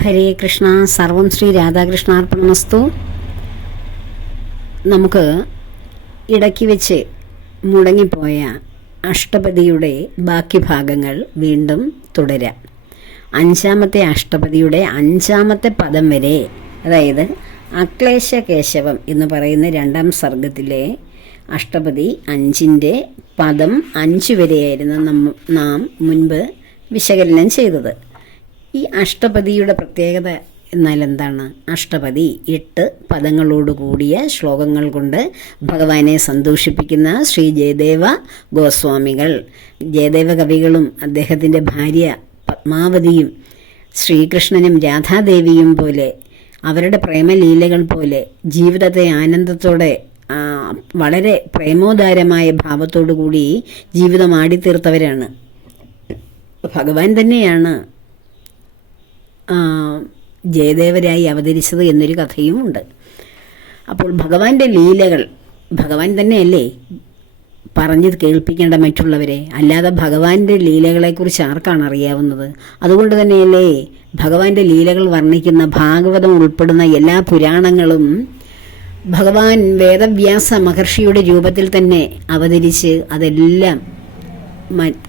ഹരേ കൃഷ്ണ. സർവം ശ്രീ രാധാകൃഷ്ണാർപ്പണമസ്തു. നമുക്ക് ഇടയ്ക്ക് വെച്ച് മുടങ്ങിപ്പോയ അഷ്ടപതിയുടെ ബാക്കി ഭാഗങ്ങൾ വീണ്ടും തുടരാം. അഞ്ചാമത്തെ അഷ്ടപതിയുടെ അഞ്ചാമത്തെ പദം വരെ അതായത് അക്ലേശ കേശവം എന്ന് പറയുന്ന രണ്ടാം സർഗത്തിലെ അഷ്ടപതി അഞ്ചിന്റെ പദം അഞ്ച് വരെയായിരുന്നു നാം മുൻപ് വിശകലനം ചെയ്തത്. ഈ അഷ്ടപതിയുടെ പ്രത്യേകത എന്നാൽ എന്താണ്? അഷ്ടപതി എട്ട് പദങ്ങളോട് കൂടിയ ശ്ലോകങ്ങൾ കൊണ്ട് ഭഗവാനെ സന്തോഷിപ്പിക്കുന്ന ശ്രീ ജയദേവ ഗോസ്വാമികൾ. ജയദേവ കവികളും അദ്ദേഹത്തിന്റെ ഭാര്യ പത്മാവതിയും ശ്രീകൃഷ്ണനും രാധാദേവിയും പോലെ അവരുടെ പ്രേമലീലകൾ പോലെ ജീവിതത്തെ ആനന്ദത്തോടെ വളരെ പ്രേമോദാരമായ ഭാവത്തോടു കൂടി ജീവിതം ആടിത്തീർത്തവരാണ്. ഭഗവാൻ തന്നെയാണ് ജയദേവരായി അവതരിച്ചത് എന്നൊരു കഥയുമുണ്ട് അപ്പോൾ ഭഗവാന്റെ ലീലകൾ ഭഗവാൻ തന്നെയല്ലേ? പറഞ്ഞ് കേൾപ്പിക്കേണ്ട മറ്റുള്ളവരെ. അല്ലാതെ ഭഗവാന്റെ ലീലകളെക്കുറിച്ച് ആർക്കാണ് അറിയാവുന്നത്? അതുകൊണ്ട് തന്നെയല്ലേ ഭഗവാന്റെ ലീലകൾ വർണിക്കുന്ന ഭാഗവതം ഉൾപ്പെടുന്ന എല്ലാ പുരാണങ്ങളും ഭഗവാൻ വേദവ്യാസ മഹർഷിയുടെ രൂപത്തിൽ തന്നെ അവതരിച്ച് അതെല്ലാം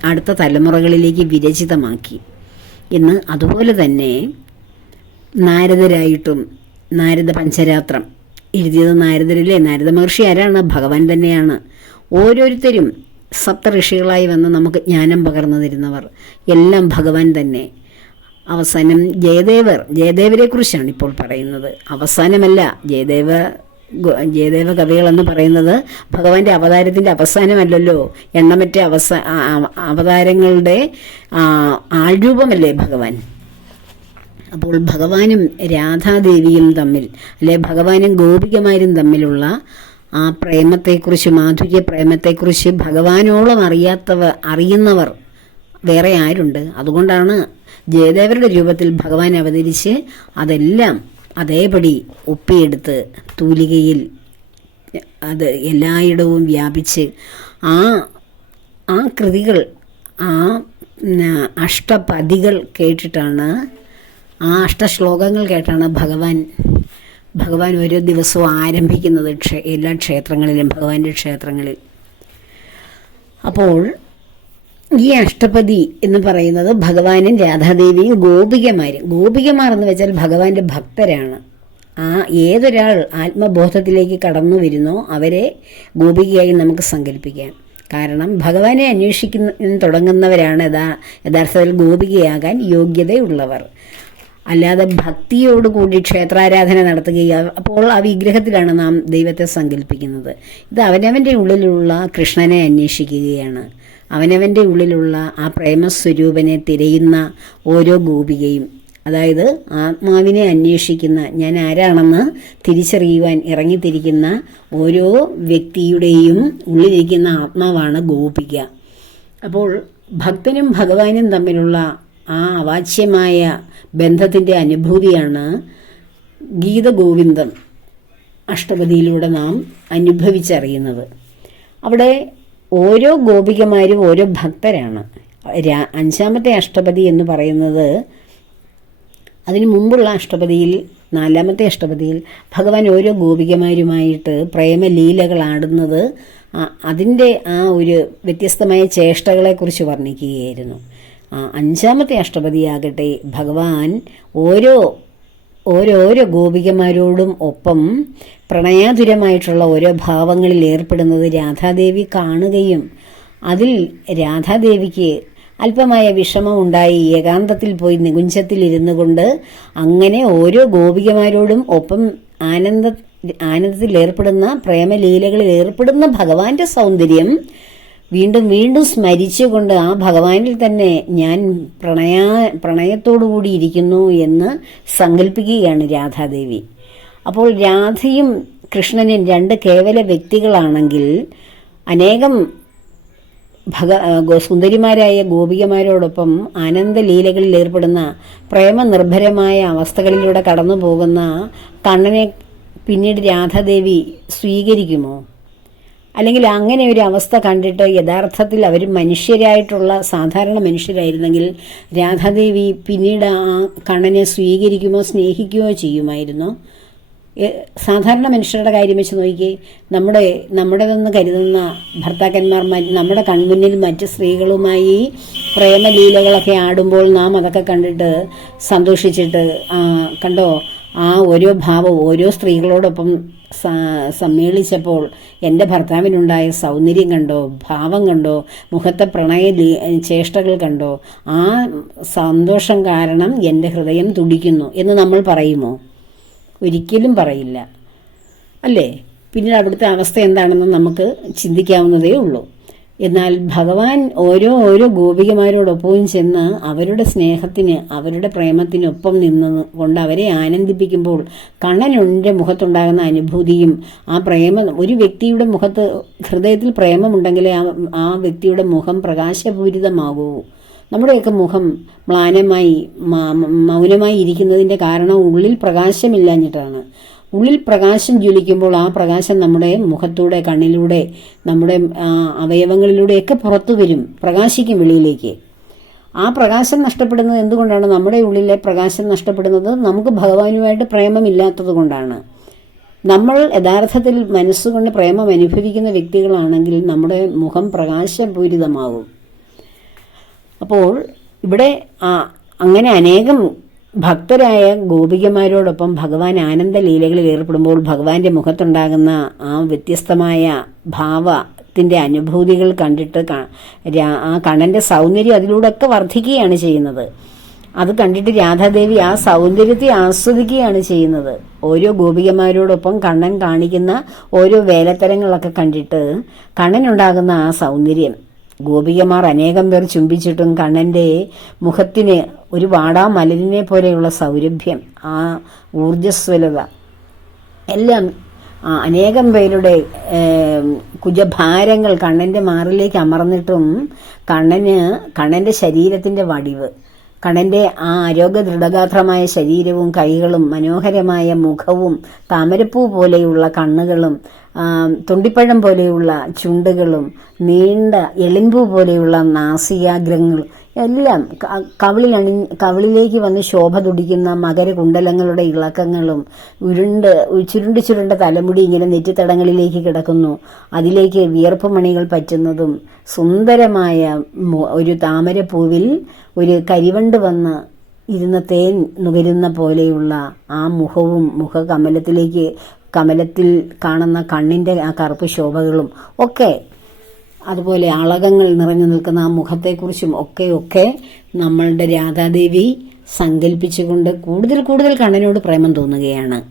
അടുത്ത തലമുറകളിലേക്ക് വിരചിതമാക്കി. ഇന്ന് അതുപോലെ തന്നെ നാരദരായിട്ടും നാരദ പഞ്ചരാത്രം. എഴുതിയത് നാരദരല്ലേ? നാരദ മഹർഷി ആരാണ്? ഭഗവാൻ തന്നെയാണ്. ഓരോരുത്തരും സപ്ത ഋഷികളായി വന്ന് നമുക്ക് ജ്ഞാനം പകർന്നു തരുന്നവർ എല്ലാം ഭഗവാൻ തന്നെ. അവസാനം ജയദേവർ. ജയദേവരെ കുറിച്ചാണ് ഇപ്പോൾ പറയുന്നത്. അവസാനമല്ല ജയദേവ ജയദേവ കവികളെന്ന് പറയുന്നത് ഭഗവാന്റെ അവതാരത്തിന്റെ അവസാനമല്ലല്ലോ. എണ്ണമറ്റ അവസാ അവതാരങ്ങളുടെ ആ, ആൾരൂപമല്ലേ ഭഗവാൻ? അപ്പോൾ ഭഗവാനും രാധാദേവിയും തമ്മിൽ അല്ലെ ഭഗവാനും ഗോപികമാരും തമ്മിലുള്ള ആ പ്രേമത്തെക്കുറിച്ച് മാധുര്യ പ്രേമത്തെക്കുറിച്ച് ഭഗവാനോളം അറിയാത്തവ അറിയുന്നവർ വേറെ ആരുണ്ട്? അതുകൊണ്ടാണ് ജയദേവരുടെ രൂപത്തിൽ ഭഗവാൻ അവതരിച്ച് അതെല്ലാം അതേപടി ഒപ്പിയെടുത്ത് തൂലികയിൽ അത് എല്ലായിടവും വ്യാപിച്ച് ആ ആ കൃതികൾ ആ അഷ്ടപതികൾ കേട്ടിട്ടാണ് ആ അഷ്ടശ്ലോകങ്ങൾ കേട്ടാണ് ഭഗവാൻ ഭഗവാൻ ഓരോ ദിവസവും ആരംഭിക്കുന്നത് ക്ഷേ എല്ലാ ക്ഷേത്രങ്ങളിലും ഭഗവാന്റെ ക്ഷേത്രങ്ങളിൽ. അപ്പോൾ ഈ അഷ്ടപതി എന്ന് പറയുന്നത് ഭഗവാനും രാധാദേവിയും ഗോപികമാരും. ഗോപികമാർ എന്ന് വെച്ചാൽ ഭഗവാന്റെ ഭക്തരാണ്. ആ ഏതൊരാൾ ആത്മബോധത്തിലേക്ക് കടന്നു വരുന്നോ അവരെ ഗോപികയായി നമുക്ക് സങ്കല്പിക്കാം. കാരണം ഭഗവാനെ അന്വേഷിക്കുന്ന തുടങ്ങുന്നവരാണ് യഥാ യഥാർത്ഥത്തിൽ ഗോപികയാകാൻ യോഗ്യതയുള്ളവർ. അല്ലാതെ ഭക്തിയോടുകൂടി ക്ഷേത്രാരാധന നടത്തുകയും അപ്പോൾ ആ വിഗ്രഹത്തിലാണ് നാം ദൈവത്തെ സങ്കല്പിക്കുന്നത്. ഇത് അവനവന്റെ ഉള്ളിലുള്ള കൃഷ്ണനെ അന്വേഷിക്കുകയാണ്. അവനവന്റെ ഉള്ളിലുള്ള ആ പ്രേമസ്വരൂപനെ തിരയുന്ന ഓരോ ഗോപികയും. അതായത് ആത്മാവിനെ അന്വേഷിക്കുന്ന ഞാൻ ആരാണെന്ന് തിരിച്ചറിയുവാൻ ഇറങ്ങിത്തിരിക്കുന്ന ഓരോ വ്യക്തിയുടെയും ഉള്ളിലിരിക്കുന്ന ആത്മാവാണ് ഗോപിക. അപ്പോൾ ഭക്തനും ഭഗവാനും തമ്മിലുള്ള ആ അവാച്യമായ ബന്ധത്തിന്റെ അനുഭൂതിയാണ് ഗീതഗോവിന്ദം അഷ്ടപതിയിലൂടെ നാം അനുഭവിച്ചറിയുന്നത്. അവിടെ ഓരോ ഗോപികമാരും ഓരോ ഭക്തരാണ്. അഞ്ചാമത്തെ അഷ്ടപതി എന്ന് പറയുന്നത് അതിനു മുമ്പുള്ള അഷ്ടപതിയിൽ നാലാമത്തെ അഷ്ടപതിയിൽ ഭഗവാൻ ഓരോ ഗോപികമാരുമായിട്ട് പ്രേമലീലകളാടുന്നത് അതിന്റെ ആ ഒരു വ്യത്യസ്തമായ ചേഷ്ടകളെക്കുറിച്ച് വർണിക്കുകയായിരുന്നു. അഞ്ചാമത്തെ അഷ്ടപതിയാകട്ടെ ഭഗവാൻ ഓരോ ഓരോരോ ഗോപികമാരോടും ഒപ്പം പ്രണയാതുരമായിട്ടുള്ള ഓരോ ഭാവങ്ങളിൽ ഏർപ്പെടുന്നത് രാധാദേവി കാണുകയും അതിൽ രാധാദേവിക്ക് അല്പമായ വിഷമം ഉണ്ടായി ഏകാന്തത്തിൽ പോയി നികുഞ്ചത്തിൽ ഇരുന്നു കൊണ്ട് അങ്ങനെ ഓരോ ഗോപികമാരോടും ഒപ്പം ആനന്ദ ആനന്ദത്തിൽ ഏർപ്പെടുന്ന പ്രേമലീലകളിൽ ഏർപ്പെടുന്ന ഭഗവാന്റെ സൗന്ദര്യം വീണ്ടും വീണ്ടും സ്മരിച്ചുകൊണ്ട് ആ ഭഗവാനിൽ തന്നെ ഞാൻ പ്രണയ പ്രണയത്തോടുകൂടി ഇരിക്കുന്നു എന്ന് സങ്കല്പിക്കുകയാണ് രാധാദേവി. അപ്പോൾ രാധയും കൃഷ്ണനും രണ്ട് കേവല വ്യക്തികളാണെങ്കിൽ അനേകം ഭഗ സുന്ദരിമാരായ ഗോപികമാരോടൊപ്പം ആനന്ദലീലകളിൽ ഏർപ്പെടുന്ന പ്രേമനിർഭരമായ അവസ്ഥകളിലൂടെ കടന്നു പോകുന്ന കണ്ണനെ പിന്നീട് രാധാദേവി സ്വീകരിക്കുമോ? അല്ലെങ്കിൽ അങ്ങനെ ഒരു അവസ്ഥ കണ്ടിട്ട് യഥാർത്ഥത്തിൽ അവർ മനുഷ്യരായിട്ടുള്ള സാധാരണ മനുഷ്യരായിരുന്നെങ്കിൽ രാധാദേവി പിന്നീട് ആ കണ്ണനെ സ്വീകരിക്കുമോ സ്നേഹിക്കുകയോ ചെയ്യുമായിരുന്നു? സാധാരണ മനുഷ്യരുടെ കാര്യം വെച്ച് നോക്കിയേ നമ്മുടെ നമ്മുടേതെന്ന് കരുതുന്ന ഭർത്താക്കന്മാർ നമ്മുടെ കൺമുന്നിൽ മറ്റ് സ്ത്രീകളുമായി പ്രേമലീലകളൊക്കെ ആടുമ്പോൾ നാം അതൊക്കെ കണ്ടിട്ട് സന്തോഷിച്ചിട്ട് കണ്ടോ? ആ ഓരോ ഭാവം ഓരോ സ്ത്രീകളോടൊപ്പം സമ്മേളിച്ചപ്പോൾ എന്റെ ഭർത്താവിനുണ്ടായ സൗന്ദര്യം കണ്ടോ ഭാവം കണ്ടോ മുഖത്തെ പ്രണയ ചേഷ്ടകൾ കണ്ടോ ആ സന്തോഷം കാരണം എന്റെ ഹൃദയം തുടിക്കുന്നു എന്ന് നമ്മൾ പറയുമോ? ഒരിക്കലും പറയില്ല. അല്ലേ? പിന്നീട് അവിടുത്തെ അവസ്ഥ എന്താണെന്ന് നമുക്ക് ചിന്തിക്കാവുന്നതേ ഉള്ളൂ. എന്നാൽ ഭഗവാൻ ഓരോ ഓരോ ഗോപികമാരോടൊപ്പവും ചെന്ന് അവരുടെ സ്നേഹത്തിന് അവരുടെ പ്രേമത്തിനൊപ്പം നിന്ന് കൊണ്ട് അവരെ ആനന്ദിപ്പിക്കുമ്പോൾ കണ്ണനുണ്ടെ മുഖത്തുണ്ടാകുന്ന അനുഭൂതിയും ആ പ്രേമം ഒരു വ്യക്തിയുടെ മുഖത്ത് ഹൃദയത്തിൽ പ്രേമമുണ്ടെങ്കിലേ ആ ആ വ്യക്തിയുടെ മുഖം പ്രകാശപൂരിതമാകൂ. നമ്മുടെയൊക്കെ മുഖം മ്ലാനമായി മൗനമായി ഇരിക്കുന്നതിന്റെ കാരണം ഉള്ളിൽ പ്രകാശമില്ലാഞ്ഞിട്ടാണ്. ഉള്ളിൽ പ്രകാശം ജ്വലിക്കുമ്പോൾ ആ പ്രകാശം നമ്മുടെ മുഖത്തൂടെ കണ്ണിലൂടെ നമ്മുടെ അവയവങ്ങളിലൂടെയൊക്കെ പുറത്തു വരും പ്രകാശിക്കും വെളിയിലേക്ക്. ആ പ്രകാശം നഷ്ടപ്പെടുന്നത് എന്തുകൊണ്ടാണ്? നമ്മുടെ ഉള്ളിലെ പ്രകാശം നഷ്ടപ്പെടുന്നത് നമുക്ക് ഭഗവാനുമായിട്ട് പ്രേമമില്ലാത്തത് കൊണ്ടാണ്. നമ്മൾ യഥാർത്ഥത്തിൽ മനസ്സുകൊണ്ട് പ്രേമം അനുഭവിക്കുന്ന വ്യക്തികളാണെങ്കിൽ നമ്മുടെ മുഖം പ്രകാശപൂരിതമാകും. അപ്പോൾ ഇവിടെ അങ്ങനെ അനേകം ഭക്തരായ ഗോപികമാരോടൊപ്പം ഭഗവാൻ ആനന്ദലീലകളിൽ ഏർപ്പെടുമ്പോൾ ഭഗവാന്റെ മുഖത്തുണ്ടാകുന്ന ആ വ്യത്യസ്തമായ ഭാവത്തിന്റെ അനുഭൂതികൾ കണ്ടിട്ട് ആ കണ്ണന്റെ സൗന്ദര്യം അതിലൂടെയൊക്കെ വർദ്ധിക്കുകയാണ് ചെയ്യുന്നത്. അത് കണ്ടിട്ട് രാധാദേവി ആ സൗന്ദര്യത്തെ ആസ്വദിക്കുകയാണ് ചെയ്യുന്നത്. ഓരോ ഗോപികമാരോടൊപ്പം കണ്ണൻ കാണിക്കുന്ന ഓരോ വേലത്തരങ്ങളൊക്കെ കണ്ടിട്ട് കണ്ണനുണ്ടാകുന്ന ആ സൗന്ദര്യം ഗോപികമാർ അനേകം പേർ ചുംബിച്ചിട്ടും കണ്ണന്റെ മുഖത്തിന് ഒരു വാടാ മലരിനെ പോലെയുള്ള സൗരഭ്യം ആ ഊർജസ്വലത എല്ലാം അനേകം പേരുടെ കുജഭാരങ്ങൾ കണ്ണന്റെ മാറിലേക്ക് അമർന്നിട്ടും കണ്ണന് കണ്ണന്റെ ശരീരത്തിന്റെ വടിവ്. കണ്ണന്റെ ആ ആരോഗ്യ ദൃഢഗാത്രമായ ശരീരവും കൈകളും മനോഹരമായ മുഖവും താമരപ്പൂ പോലെയുള്ള കണ്ണുകളും തൊണ്ടിപ്പഴം പോലെയുള്ള ചുണ്ടുകളും നീണ്ട എളിമ്പു പോലെയുള്ള നാസികാഗ്രങ്ങളും എല്ലാം കവിളിലണി കവിളിലേക്ക് വന്ന് ശോഭ തുടിക്കുന്ന മകരകുണ്ടലങ്ങളുടെ ഇളക്കങ്ങളും ഉരുണ്ട് ചുരുണ്ട് ചുരുണ്ട തലമുടി ഇങ്ങനെ നെറ്റിത്തടങ്ങളിലേക്ക് കിടക്കുന്നു. അതിലേക്ക് വിയർപ്പ് മണികൾ പറ്റുന്നതും സുന്ദരമായ ഒരു താമരപ്പൂവിൽ ഒരു കരിവണ്ട് വന്ന് ഇരുന്ന തേൻ നുകരുന്ന പോലെയുള്ള ആ മുഖവും മുഖകമലത്തിലേക്ക് കമലത്തിൽ കാണുന്ന കണ്ണിന്റെ ആ കറുപ്പ് ശോഭകളും ഒക്കെ അതുപോലെ അളകങ്ങൾ നിറഞ്ഞു നിൽക്കുന്ന ആ മുഖത്തെക്കുറിച്ചും ഒക്കെ ഒക്കെ നമ്മളുടെ രാധാദേവി സങ്കല്പിച്ചുകൊണ്ട് കൂടുതൽ കൂടുതൽ കണ്ണനോട് പ്രേമം തോന്നുകയാണ്.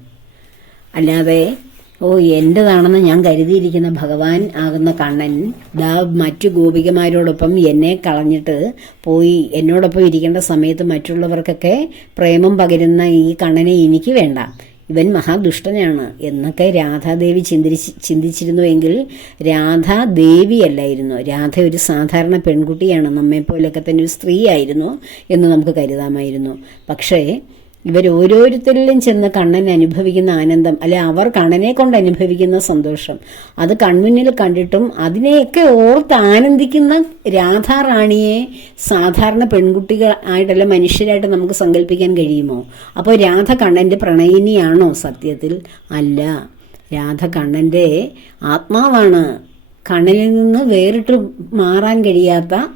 അല്ലാതെ ഓ എന്റെതാണെന്ന് ഞാൻ കരുതിയിരിക്കുന്ന ഭഗവാൻ ആകുന്ന കണ്ണൻ ദാ മറ്റു ഗോപികമാരോടൊപ്പം എന്നെ കളഞ്ഞിട്ട് പോയി എന്നോടൊപ്പം ഇരിക്കേണ്ട സമയത്ത് മറ്റുള്ളവർക്കൊക്കെ പ്രേമം പകരുന്ന ഈ കണ്ണനെ എനിക്ക് വേണ്ട. ഇവൻ മഹാദുഷ്ടനാണ് എന്നൊക്കെ രാധാദേവി ചിന്തിച്ച് ചിന്തിച്ചിരുന്നുവെങ്കിൽ രാധ ദേവിയല്ലായിരുന്നു രാധ ഒരു സാധാരണ പെൺകുട്ടിയാണ് നമ്മെപ്പോലൊക്കെ തന്നെ ഒരു സ്ത്രീയായിരുന്നു എന്ന് നമുക്ക് കരുതാമായിരുന്നു. പക്ഷേ ഇവർ ഓരോരുത്തരിലും ചെന്ന് കണ്ണൻ അനുഭവിക്കുന്ന ആനന്ദം അല്ലെ അവർ കണ്ണനെ കൊണ്ട് അനുഭവിക്കുന്ന സന്തോഷം. അത് കൺമുന്നിൽ കണ്ടിട്ടും അതിനെയൊക്കെ ഓർത്ത് ആനന്ദിക്കുന്ന രാധാറാണിയെ സാധാരണ പെൺകുട്ടികൾ ആയിട്ടല്ല മനുഷ്യരായിട്ട് നമുക്ക് സങ്കല്പിക്കാൻ കഴിയുമോ? അപ്പോൾ രാധ കണ്ണന്റെ പ്രണയിനിയാണോ സത്യത്തിൽ? അല്ല. രാധ കണ്ണന്റെ ആത്മാവാണ്. കണ്ണനിൽ നിന്ന് വേറിട്ട് മാറാൻ കഴിയാത്ത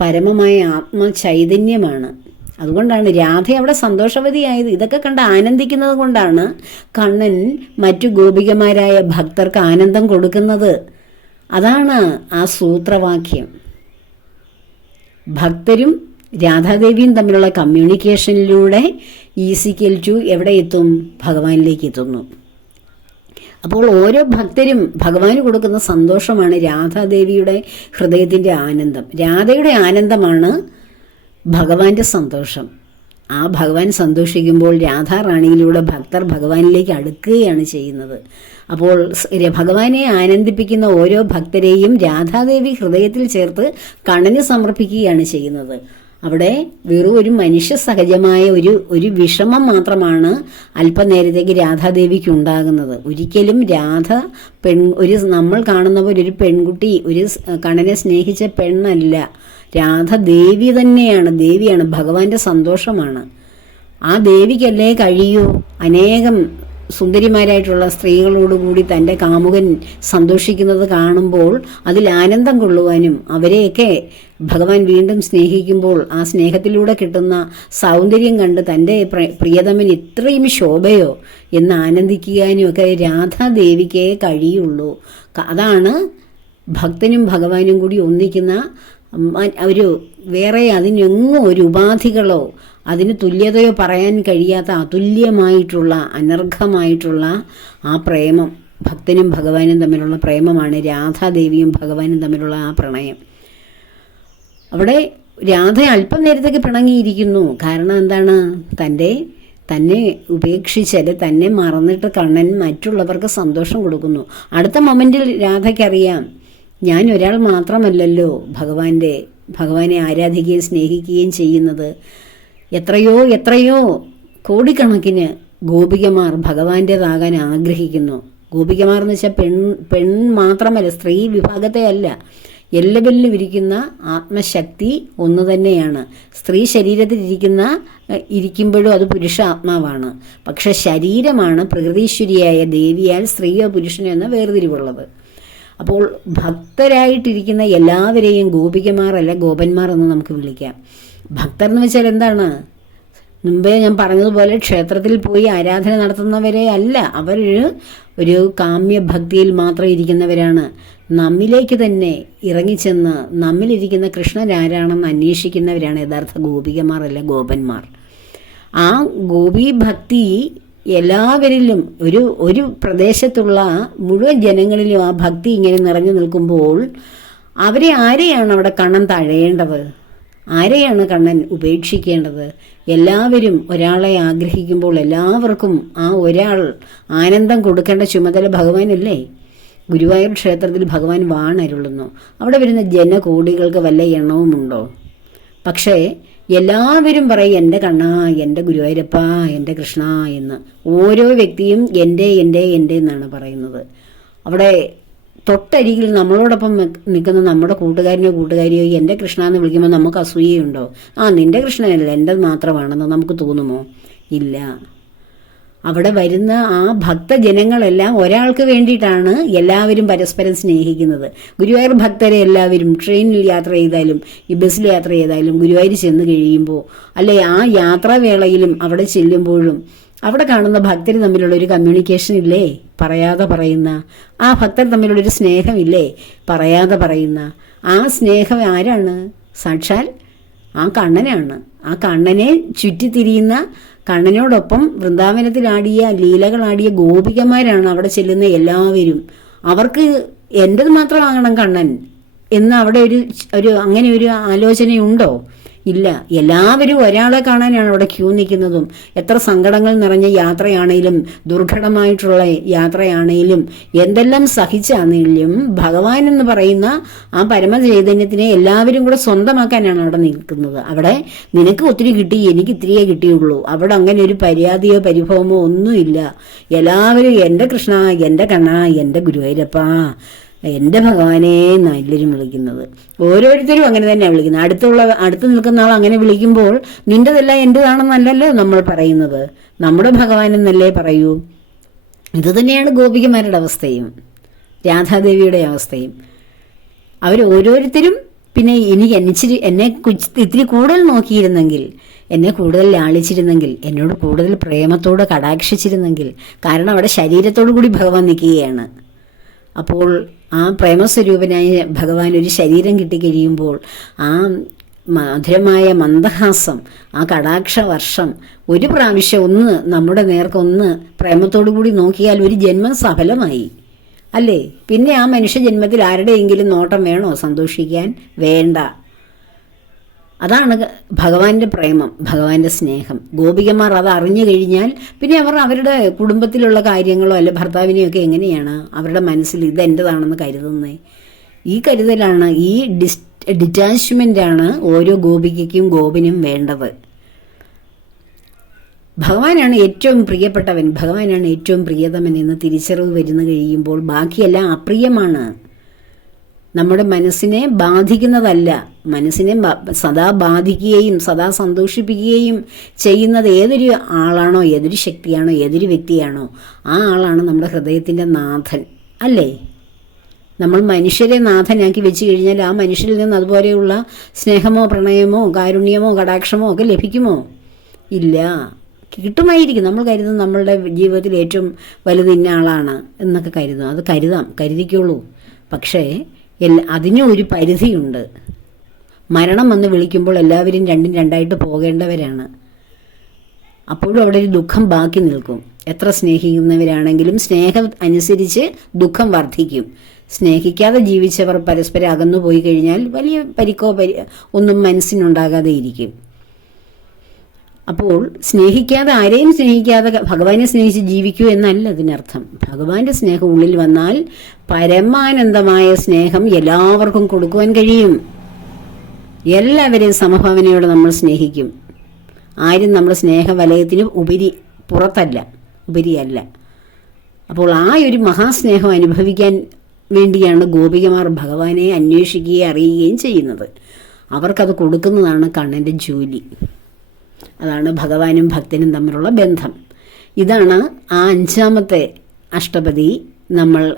പരമമായ ആത്മചൈതന്യമാണ്. അതുകൊണ്ടാണ് രാധ അവിടെ സന്തോഷവതിയായത്. ഇതൊക്കെ കണ്ട് ആനന്ദിക്കുന്നത് കൊണ്ടാണ് കണ്ണൻ മറ്റു ഗോപികമാരായ ഭക്തർക്ക് ആനന്ദം കൊടുക്കുന്നത്. അതാണ് ആ സൂത്രവാക്യം. ഭക്തരും രാധാദേവിയും തമ്മിലുള്ള കമ്മ്യൂണിക്കേഷനിലൂടെ ഈസിക്കൽ ടു എവിടെ എത്തും? ഭഗവാനിലേക്ക് എത്തുന്നു. അപ്പോൾ ഓരോ ഭക്തരും ഭഗവാന് കൊടുക്കുന്ന സന്തോഷമാണ് രാധാദേവിയുടെ ഹൃദയത്തിന്റെ ആനന്ദം. രാധയുടെ ആനന്ദമാണ് ഭഗവാന്റെ സന്തോഷം. ആ ഭഗവാൻ സന്തോഷിക്കുമ്പോൾ രാധാറാണിയിലൂടെ ഭക്തർ ഭഗവാനിലേക്ക് അടുക്കുകയാണ് ചെയ്യുന്നത്. അപ്പോൾ ഭഗവാനെ ആനന്ദിപ്പിക്കുന്ന ഓരോ ഭക്തരെയും രാധാദേവി ഹൃദയത്തിൽ ചേർത്ത് കണ്ണന് സമർപ്പിക്കുകയാണ് ചെയ്യുന്നത്. അവിടെ വെറും ഒരു മനുഷ്യ സഹജമായ ഒരു ഒരു വിഷമം മാത്രമാണ് അല്പനേരത്തേക്ക് രാധാദേവിക്ക് ഉണ്ടാകുന്നത്. ഒരിക്കലും രാധ പെൺ ഒരു നമ്മൾ കാണുന്ന പോലെ ഒരു പെൺകുട്ടി ഒരു കണ്ണനെ സ്നേഹിച്ച പെണ്ണല്ല. രാധ ദേവി തന്നെയാണ് ദേവിയാണ് ഭഗവാന്റെ സന്തോഷമാണ്. ആ ദേവിക്കല്ലേ കഴിയൂ? അനേകം സുന്ദരിമാരായിട്ടുള്ള സ്ത്രീകളോടുകൂടി തന്റെ കാമുകൻ സന്തോഷിക്കുന്നത് കാണുമ്പോൾ അതിൽ ആനന്ദം കൊള്ളുവാനും അവരെയൊക്കെ ഭഗവാൻ വീണ്ടും സ്നേഹിക്കുമ്പോൾ ആ സ്നേഹത്തിലൂടെ കിട്ടുന്ന സൗന്ദര്യം കണ്ട് തന്റെ പ്ര- പ്രിയതമൻ ഇത്രയും ശോഭയോ എന്ന് ആനന്ദിക്കാനും ഒക്കെ രാധാദേവിക്കേ കഴിയുള്ളൂ. അതാണ് ഭക്തനും ഭഗവാനും കൂടി ഒന്നിക്കുന്ന ഒരു വേറെ അതിനെങ്ങും ഒരു ഉപാധികളോ അതിന് തുല്യതയോ പറയാൻ കഴിയാത്ത അതുല്യമായിട്ടുള്ള അനർഘമായിട്ടുള്ള ആ പ്രേമം. ഭക്തനും ഭഗവാനും തമ്മിലുള്ള പ്രേമമാണ്. രാധാദേവിയും ഭഗവാനും തമ്മിലുള്ള ആ പ്രണയം. അവിടെ രാധ അല്പം നേരത്തേക്ക് പിണങ്ങിയിരിക്കുന്നു. കാരണം എന്താണ്? തന്റെ തന്നെ ഉപേക്ഷിച്ചാൽ തന്നെ മറന്നിട്ട് കണ്ണൻ മറ്റുള്ളവർക്ക് സന്തോഷം കൊടുക്കുന്നു. അടുത്ത മൊമെന്റിൽ രാധയ്ക്കറിയാം ഞാൻ ഒരാൾ മാത്രമല്ലല്ലോ ഭഗവാന്റെ ഭഗവാനെ ആരാധിക്കുകയും സ്നേഹിക്കുകയും ചെയ്യുന്നത്. എത്രയോ എത്രയോ കോടിക്കണക്കിന് ഗോപികമാർ ഭഗവാന്റേതാകാൻ ആഗ്രഹിക്കുന്നു. ഗോപികമാർ എന്ന് വെച്ചാൽ പെൺ പെൺ മാത്രമല്ല സ്ത്രീ വിഭാഗത്തെ അല്ല. എല്ലാവരിലും ഇരിക്കുന്ന ആത്മശക്തി ഒന്ന് തന്നെയാണ്. സ്ത്രീ ശരീരത്തിൽ ഇരിക്കുന്ന ഇരിക്കുമ്പോഴും അത് പുരുഷ ആത്മാവാണ്. പക്ഷെ ശരീരമാണ് പ്രകൃതീശ്വരിയായ ദേവിയാൽ സ്ത്രീയോ പുരുഷനോ എന്ന വേർതിരിവുള്ളത്. അപ്പോൾ ഭക്തരായിട്ടിരിക്കുന്ന എല്ലാവരെയും ഗോപികമാർ അല്ല ഗോപന്മാർ എന്ന് നമുക്ക് വിളിക്കാം. ഭക്തർ എന്ന് വെച്ചാൽ എന്താണ്? മുമ്പേ ഞാൻ പറഞ്ഞതുപോലെ ക്ഷേത്രത്തിൽ പോയി ആരാധന നടത്തുന്നവരെ അല്ല. അവർ ഒരു കാമ്യ ഭക്തിയിൽ മാത്രം ഇരിക്കുന്നവരാണ്. നമ്മിലേക്ക് തന്നെ ഇറങ്ങിച്ചെന്ന് നമ്മിലിരിക്കുന്ന കൃഷ്ണൻ ആരാണെന്ന് അന്വേഷിക്കുന്നവരാണ് യഥാർത്ഥ ഗോപികമാർ അല്ല ഗോപന്മാർ. ആ ഗോപി ഭക്തി എല്ലാവരിലും ഒരു ഒരു പ്രദേശത്തുള്ള മുഴുവൻ ജനങ്ങളിലും ആ ഭക്തി ഇങ്ങനെ നിറഞ്ഞു നിൽക്കുമ്പോൾ അവരെ ആരെയാണ് അവിടെ കണ്ണം തഴയേണ്ടത്? ആരെയാണ് കണ്ണൻ ഉപേക്ഷിക്കേണ്ടത്? എല്ലാവരും ഒരാളെ ആഗ്രഹിക്കുമ്പോൾ എല്ലാവർക്കും ആ ഒരാൾ ആനന്ദം കൊടുക്കേണ്ട ചുമതല ഭഗവാനല്ലേ? ഗുരുവായൂർ ക്ഷേത്രത്തിൽ ഭഗവാൻ വാണരുളുന്നു. അവിടെ വരുന്ന ജനകോടികൾക്ക് വല്ല എണ്ണവുമുണ്ടോ? പക്ഷേ എല്ലാവരും പറയും എന്റെ കണ്ണ എന്റെ ഗുരുവായൂരപ്പ എന്റെ കൃഷ്ണ എന്ന്. ഓരോ വ്യക്തിയും എന്റെ എന്റെ എന്റെ എന്നാണ് പറയുന്നത്. അവിടെ തൊട്ടരികിൽ നമ്മളോടൊപ്പം നിൽക്കുന്ന നമ്മുടെ കൂട്ടുകാരനോ കൂട്ടുകാരിയോ എന്റെ കൃഷ്ണ എന്ന് വിളിക്കുമ്പോൾ നമുക്ക് അസൂയയുണ്ടോ? ആ നിന്റെ കൃഷ്ണനല്ല എന്റെ മാത്രമാണെന്ന് നമുക്ക് തോന്നുമോ? ഇല്ല. അവിടെ വരുന്ന ആ ഭക്തജനങ്ങളെല്ലാം ഒരാൾക്ക് വേണ്ടിയിട്ടാണ് എല്ലാവരും പരസ്പരം സ്നേഹിക്കുന്നത്. ഗുരുവായൂർ ഭക്തരെ എല്ലാവരും ട്രെയിനിൽ യാത്ര ചെയ്താലും ഈ ബസ്സിൽ യാത്ര ചെയ്താലും ഗുരുവായൂർ ചെന്ന് കഴിയുമ്പോൾ അല്ലെ ആ യാത്രാവേളയിലും അവിടെ ചെല്ലുമ്പോഴും അവിടെ കാണുന്ന ഭക്തർ തമ്മിലുള്ള ഒരു കമ്മ്യൂണിക്കേഷൻ ഇല്ലേ? പറയാതെ പറയുന്ന. ആ ഭക്തർ തമ്മിലുള്ള ഒരു സ്നേഹമില്ലേ പറയാതെ പറയുന്ന. ആ സ്നേഹം ആരാണ്? സാക്ഷാൽ ആ കണ്ണനാണ്. ആ കണ്ണനെ ചുറ്റിത്തിരിയുന്ന കണ്ണനോടൊപ്പം വൃന്ദാവനത്തിലാടിയ ലീലകളാടിയ ഗോപികമാരാണ് അവിടെ ചെല്ലുന്ന എല്ലാവരും. അവർക്ക് എന്റെത് മാത്രമാകണം കണ്ണൻ? എന്ന് അവിടെ ഒരു ഒരു അങ്ങനെ ഒരു ആലോചനയുണ്ടോ? ഇല്ല. എല്ലാവരും ഒരാളെ കാണാനാണ് അവിടെ ക്യൂ നിൽക്കുന്നതും. എത്ര സങ്കടങ്ങൾ നിറഞ്ഞ യാത്രയാണേലും ദുർഘടമായിട്ടുള്ള യാത്രയാണേലും എന്തെല്ലാം സഹിച്ചാണെങ്കിലും ഭഗവാൻ എന്ന് പറയുന്ന ആ പരമചൈതന്യത്തിനെ എല്ലാവരും കൂടെ സ്വന്തമാക്കാനാണ് അവിടെ നിൽക്കുന്നത്. അവിടെ നിനക്ക് ഒത്തിരി കിട്ടി എനിക്ക് ഇത്രയേ കിട്ടിയുള്ളൂ. അവിടെ അങ്ങനെ ഒരു പര്യാതിയോ പരിഭവമോ ഒന്നുമില്ല. എല്ലാവരും എന്റെ കൃഷ്ണ എന്റെ കണ്ണ എന്റെ ഗുരുവായൂരപ്പ എന്റെ ഭഗവാനെ നല്ലൊരു വിളിക്കുന്നത്? ഓരോരുത്തരും അങ്ങനെ തന്നെയാണ് വിളിക്കുന്നത്. അടുത്തുള്ള അടുത്ത് നിൽക്കുന്ന ആൾ അങ്ങനെ വിളിക്കുമ്പോൾ നിന്റെതല്ല എന്റെതാണെന്നല്ലല്ലോ നമ്മൾ പറയുന്നത്. നമ്മുടെ ഭഗവാൻ എന്നല്ലേ പറയൂ? ഇത് തന്നെയാണ് ഗോപികമാരുടെ അവസ്ഥയും. രാധാദേവിയുടെ അവസ്ഥയും. അവർ ഓരോരുത്തരും പിന്നെ എനിക്ക് എന്നിച്ചിരി എന്നെ ഇത്തിരി കൂടുതൽ നോക്കിയിരുന്നെങ്കിൽ എന്നെ കൂടുതൽ ലാളിച്ചിരുന്നെങ്കിൽ എന്നോട് കൂടുതൽ പ്രേമത്തോടെ കടാക്ഷിച്ചിരുന്നെങ്കിൽ കാരണം അവിടെ ശരീരത്തോടു കൂടി ഭഗവാൻ നിൽക്കുകയാണ്. അപ്പോൾ ആ പ്രേമസ്വരൂപനായ ഭഗവാൻ ഒരു ശരീരം കിട്ടിക്കഴിയുമ്പോൾ ആ മധുരമായ മന്ദഹാസം ആ കടാക്ഷ വർഷം ഒരു പ്രാവശ്യം ഒന്ന് നമ്മുടെ നേർക്കൊന്ന് പ്രേമത്തോടു കൂടി നോക്കിയാൽ ഒരു ജന്മം സഫലമായി. അല്ലേ? പിന്നെ ആ മനുഷ്യ ജന്മത്തിൽ ആരുടെയെങ്കിലും നോട്ടം വേണോ? സന്തോഷിക്കാൻ? വേണ്ട. അതാണ് ഭഗവാന്റെ പ്രേമം ഭഗവാന്റെ സ്നേഹം. ഗോപികമാർ അത് അറിഞ്ഞു കഴിഞ്ഞാൽ പിന്നെ അവർ അവരുടെ കുടുംബത്തിലുള്ള കാര്യങ്ങളോ അല്ലെ ഭർത്താവിനെയൊക്കെ എങ്ങനെയാണ് അവരുടെ മനസ്സിൽ ഇത് എന്റെതാണെന്ന് ഈ കരുതലാണ് ഈ ഡിസ് ഡിറ്റാച്ച്മെന്റാണ് ഓരോ ഗോപികയ്ക്കും ഗോപിനും വേണ്ടത്. ഭഗവാനാണ് ഏറ്റവും പ്രിയപ്പെട്ടവൻ ഭഗവാനാണ് ഏറ്റവും പ്രിയതമൻ എന്ന് തിരിച്ചറിവ് വരുന്നു കഴിയുമ്പോൾ ബാക്കിയെല്ലാം അപ്രിയമാണ്. നമ്മുടെ മനസ്സിനെ ബാധിക്കുന്നതല്ല. മനസ്സിനെ സദാ ബാധിക്കുകയും സദാ സന്തോഷിപ്പിക്കുകയും ചെയ്യുന്നത് ഏതൊരു ആളാണോ ഏതൊരു ശക്തിയാണോ ഏതൊരു വ്യക്തിയാണോ ആ ആളാണ് നമ്മുടെ ഹൃദയത്തിന്റെ നാഥൻ. അല്ലേ? നമ്മൾ മനുഷ്യരെ നാഥനാക്കി വെച്ച് കഴിഞ്ഞാൽ ആ മനുഷ്യരിൽ നിന്ന് അതുപോലെയുള്ള സ്നേഹമോ പ്രണയമോ കാരുണ്യമോ കടാക്ഷമോ ഒക്കെ ലഭിക്കുമോ? ഇല്ല. കിട്ടുമായിരിക്കും. നമ്മൾ കരുതും നമ്മളുടെ ജീവിതത്തിൽ ഏറ്റവും വലുത് ഇന്ന ആളാണ് എന്നൊക്കെ കരുതും അത് കരുതാം. കരുതിക്കോളൂ. പക്ഷേ അതിനും ഒരു പരിധിയുണ്ട്. മരണം വന്ന് വിളിക്കുമ്പോൾ എല്ലാവരും രണ്ടും രണ്ടായിട്ട് പോകേണ്ടവരാണ്. അപ്പോഴും അവിടെ ഒരു ദുഃഖം ബാക്കി നിൽക്കും. എത്ര സ്നേഹിക്കുന്നവരാണെങ്കിലും സ്നേഹം അനുസരിച്ച് ദുഃഖം വർദ്ധിക്കും. സ്നേഹിക്കാതെ ജീവിച്ചവർ പരസ്പരം അകന്നു പോയി കഴിഞ്ഞാൽ വലിയ പരിക്കോ പരി ഒന്നും മനസ്സിനുണ്ടാകാതെ ഇരിക്കും. അപ്പോൾ സ്നേഹിക്കാതെ ആരെയും സ്നേഹിക്കാതെ ഭഗവാനെ സ്നേഹിച്ച് ജീവിക്കൂ എന്നല്ല അതിനർത്ഥം. ഭഗവാന്റെ സ്നേഹം ഉള്ളിൽ വന്നാൽ പരമാനന്ദമായ സ്നേഹം എല്ലാവർക്കും കൊടുക്കുവാൻ കഴിയും. എല്ലാവരെയും സമഭാവനയോടെ നമ്മൾ സ്നേഹിക്കും. ആരും നമ്മുടെ സ്നേഹവലയത്തിന് ഉപരി പുറത്തല്ല ഉപരിയല്ല. അപ്പോൾ ആ ഒരു മഹാസ്നേഹം അനുഭവിക്കാൻ വേണ്ടിയാണ് ഗോപികമാർ ഭഗവാനെ അന്വേഷിക്കുകയും അറിയുകയും ചെയ്യുന്നത്. അവർക്കത് കൊടുക്കുന്നതാണ് കണ്ണന്റെ ജോലി. അതാണ് ഭഗവാനും ഭക്തനും തമ്മിലുള്ള ബന്ധം. ഇതാണ് ആ അഞ്ചാമത്തെ അഷ്ടപതി നമ്മൾ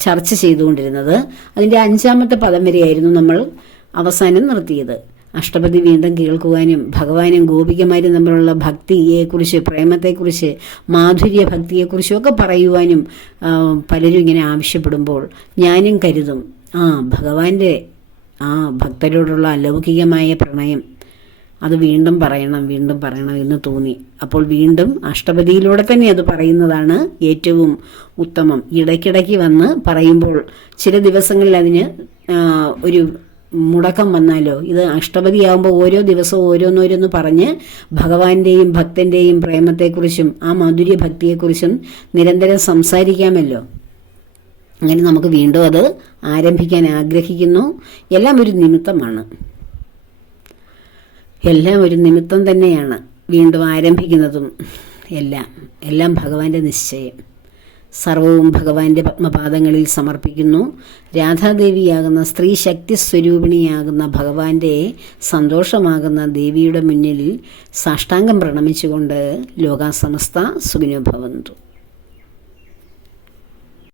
ചർച്ച ചെയ്തുകൊണ്ടിരുന്നത്. അതിന്റെ അഞ്ചാമത്തെ പദം വരെയായിരുന്നു നമ്മൾ അവസാനം നിർത്തിയത്. അഷ്ടപതി വീണ്ടും കേൾക്കുവാനും ഭഗവാനും ഗോപികമാരും തമ്മിലുള്ള ഭക്തിയെക്കുറിച്ച് പ്രേമത്തെക്കുറിച്ച് മാധുര്യ ഭക്തിയെക്കുറിച്ചും ഒക്കെ പറയുവാനും പലരും ഇങ്ങനെ ആവശ്യപ്പെടുമ്പോൾ ഞാനും കരുതും ആ ഭഗവാന്റെ ആ ഭക്തരോടുള്ള അലൗകികമായ പ്രണയം അത് വീണ്ടും പറയണം വീണ്ടും പറയണം എന്ന് തോന്നി. അപ്പോൾ വീണ്ടും അഷ്ടപതിയിലൂടെ തന്നെ അത് പറയുന്നതാണ് ഏറ്റവും ഉത്തമം. ഇടയ്ക്കിടയ്ക്ക് വന്ന് പറയുമ്പോൾ ചില ദിവസങ്ങളിൽ അതിന് ഒരു മുടക്കം വന്നാലോ? ഇത് അഷ്ടപതിയാകുമ്പോൾ ഓരോ ദിവസവും ഓരോന്നോരോന്ന് പറഞ്ഞ് ഭഗവാന്റെയും ഭക്തന്റെയും പ്രേമത്തെക്കുറിച്ചും ആ മാധുര്യ ഭക്തിയെക്കുറിച്ചും നിരന്തരം സംസാരിക്കാമല്ലോ. അങ്ങനെ നമുക്ക് വീണ്ടും അത് ആരംഭിക്കാൻ ആഗ്രഹിക്കുന്നു. എല്ലാം ഒരു നിമിത്തമാണ്. എല്ലാം ഒരു നിമിത്തം തന്നെയാണ് വീണ്ടും ആരംഭിക്കുന്നതും എല്ലാം. എല്ലാം ഭഗവാന്റെ നിശ്ചയം. സർവവും ഭഗവാന്റെ പത്മപാദങ്ങളിൽ സമർപ്പിക്കുന്നു. രാധാദേവിയാകുന്ന സ്ത്രീ ശക്തി സ്വരൂപിണിയാകുന്ന ഭഗവാന്റെ സന്തോഷമാകുന്ന ദേവിയുടെ മുന്നിൽ സാഷ്ടാംഗം പ്രണമിച്ചുകൊണ്ട് ലോകാസമസ്ത സുഖിനോ ഭവന്തു.